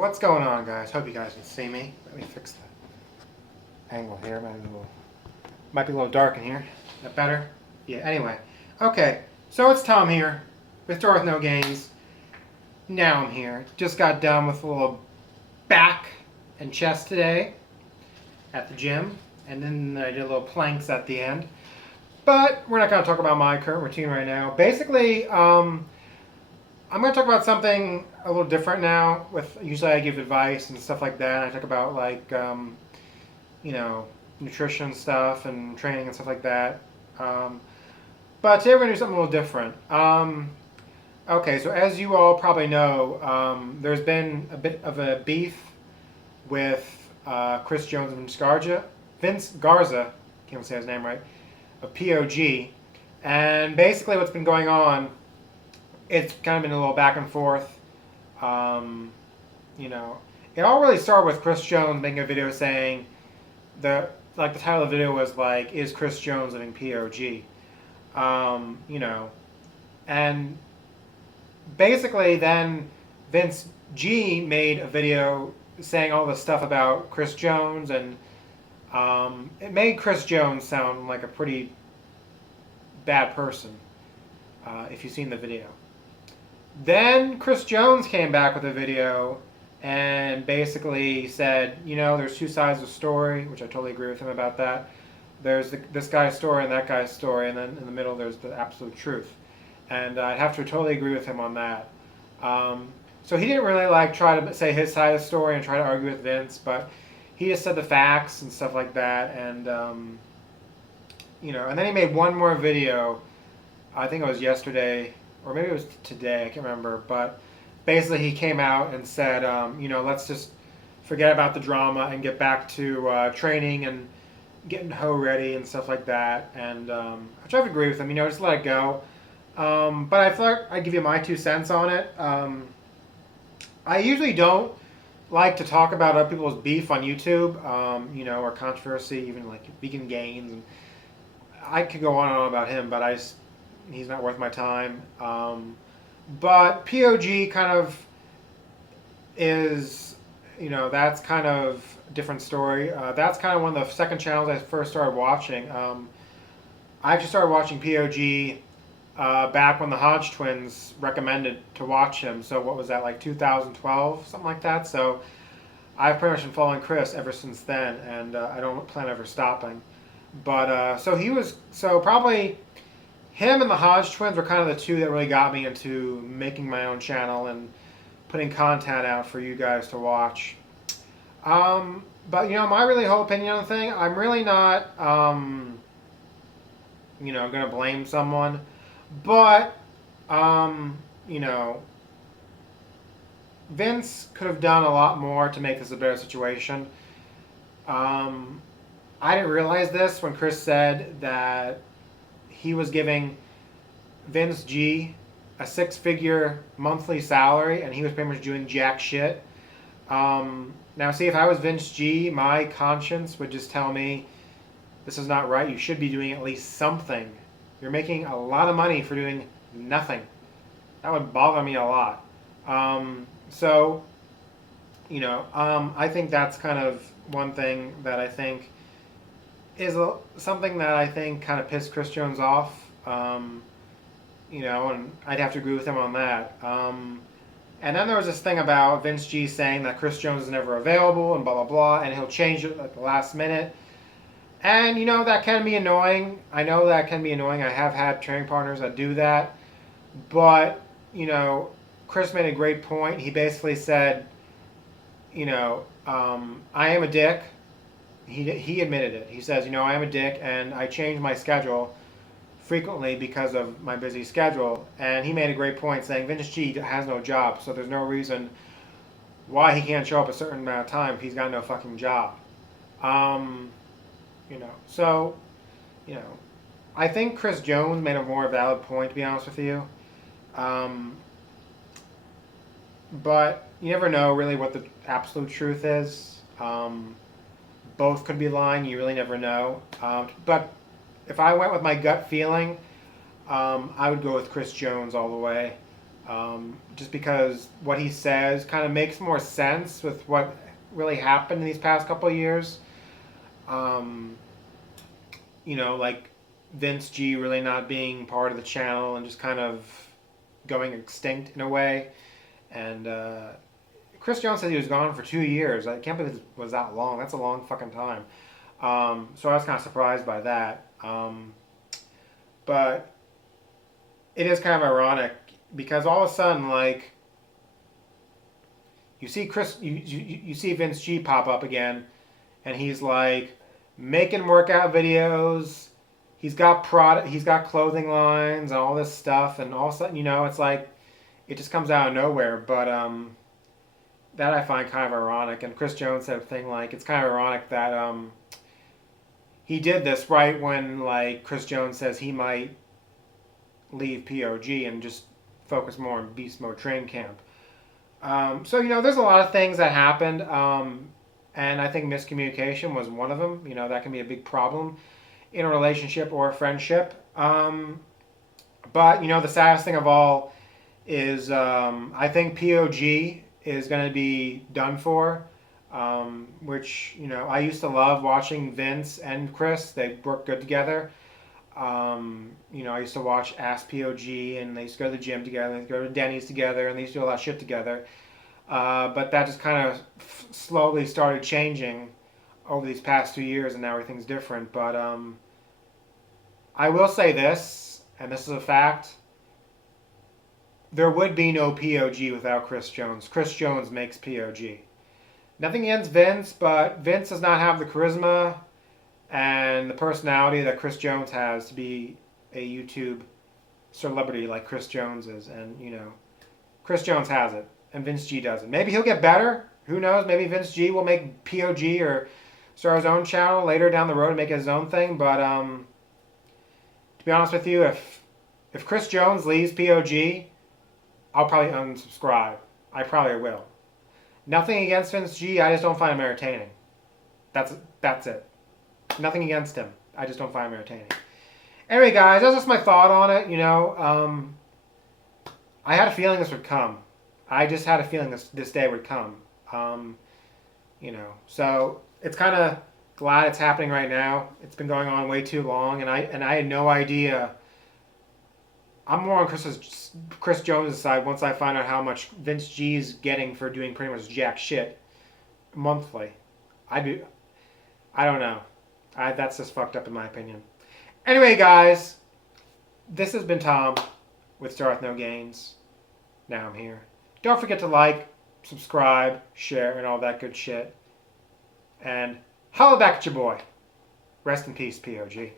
What's going on, guys? Hope you guys can see me. Let me fix the angle here. Might be a little dark in here. Is that better? Yeah, anyway. Okay, so it's Tom here with Door with No Gains. Now I'm here. Just got done with a little back and chest today at the gym. And then I did a little planks at the end. But we're not going to talk about my current routine right now. Basically, I'm going to talk about something a little different now. Usually I give advice and stuff like that. I talk about nutrition stuff and training and stuff like that. But today we're going to do something a little different. Okay, so as you all probably know, there's been a bit of a beef with Chris Jones and Vince Garza, can't even say his name right, of P.O.G. And basically what's been going on, it's kind of been a little back and forth. It all really started with Chris Jones making a video saying the title of the video was like, "Is Chris Jones living P.O.G.?" And basically then Vince G made a video saying all this stuff about Chris Jones, and it made Chris Jones sound like a pretty bad person, if you've seen the video. Then Chris Jones came back with a video and basically said, there's two sides of the story, which I totally agree with him about that. There's this guy's story and that guy's story, and then in the middle there's the absolute truth. And I'd have to totally agree with him on that. So he didn't really try to say his side of the story and try to argue with Vince, but he just said the facts and stuff like that. And and then he made one more video. I think it was yesterday, or maybe it was today, I can't remember, but basically he came out and said, let's just forget about the drama and get back to training and getting hoe ready and stuff like that. And which I would agree with him, just let it go. But I feel like I'd give you my 2 cents on it. I usually don't like to talk about other people's beef on YouTube, or controversy, even like vegan gains. And I could go on and on about him, but he's not worth my time. But P.O.G. kind of is, that's kind of a different story. That's kind of one of the second channels I first started watching. I actually started watching P.O.G. Back when the Hodge twins recommended to watch him. So what was that, like 2012, something like that? So I've pretty much been following Chris ever since then, and I don't plan on ever stopping. But so probably him and the Hodge twins were kind of the two that really got me into making my own channel and putting content out for you guys to watch. But my really whole opinion on the thing, I'm really not, going to blame someone. But, Vince could have done a lot more to make this a better situation. I didn't realize this when Chris said that he was giving Vince G a 6-figure monthly salary, and he was pretty much doing jack shit. Now, see, if I was Vince G, my conscience would just tell me, this is not right. You should be doing at least something. You're making a lot of money for doing nothing. That would bother me a lot. I think that's kind of one thing that I think is something that I think kind of pissed Chris Jones off. And I'd have to agree with him on that. And then there was this thing about Vince G saying that Chris Jones is never available and blah, blah, blah, and he'll change it at the last minute. And, that can be annoying. I know that can be annoying. I have had training partners that do that. But, Chris made a great point. He basically said, I am a dick. He admitted it. He says, I am a dick, and I change my schedule frequently because of my busy schedule. And he made a great point saying Vince G has no job, so there's no reason why he can't show up a certain amount of time if he's got no fucking job. I think Chris Jones made a more valid point, to be honest with you. But you never know really what the absolute truth is. Both could be lying, you really never know. But if I went with my gut feeling, I would go with Chris Jones all the way. just because what he says kind of makes more sense with what really happened in these past couple of years. Um, like Vince G really not being part of the channel and just kind of going extinct in a way. And Chris Jones said he was gone for 2 years. I can't believe it was that long. That's a long fucking time. So I was kind of surprised by that. But it is kind of ironic because all of a sudden, like, you see Vince G pop up again, and he's like making workout videos. He's got clothing lines and all this stuff, and all of a sudden, it's like it just comes out of nowhere. But that I find kind of ironic. And Chris Jones said a thing like it's kind of ironic that he did this right when like Chris Jones says he might leave P.O.G. and just focus more on Beast Mode Train Camp. So there's a lot of things that happened, and I think miscommunication was one of them. That can be a big problem in a relationship or a friendship. But the saddest thing of all is I think P.O.G. is going to be done for. Which I used to love watching Vince and Chris. They work good together. I used to watch Ask P.O.G. and they used to go to the gym together. They used to go to Denny's together, and they used to do a lot of shit together. But that just kind of slowly started changing over these past 2 years, and now everything's different. But I will say this, and this is a fact. There would be no P.O.G. without Chris Jones. Chris Jones makes P.O.G. Nothing against Vince, but Vince does not have the charisma and the personality that Chris Jones has to be a YouTube celebrity like Chris Jones is. And, Chris Jones has it, and Vince G doesn't. Maybe he'll get better. Who knows? Maybe Vince G will make P.O.G. or start his own channel later down the road and make his own thing. But to be honest with you, if Chris Jones leaves P.O.G., I'll probably unsubscribe. I probably will. Nothing against Vince G. I just don't find him entertaining. That's it. Nothing against him. I just don't find him entertaining. Anyway, guys, that's just my thought on it. I had a feeling this would come. I just had a feeling this day would come. So it's kind of glad it's happening right now. It's been going on way too long, and I had no idea. I'm more on Chris Jones' side once I find out how much Vince G's getting for doing pretty much jack shit monthly. I don't know. That's just fucked up in my opinion. Anyway, guys, this has been Tom with Start With No Gains. Now I'm here. Don't forget to like, subscribe, share, and all that good shit. And holla back at your boy. Rest in peace, P.O.G.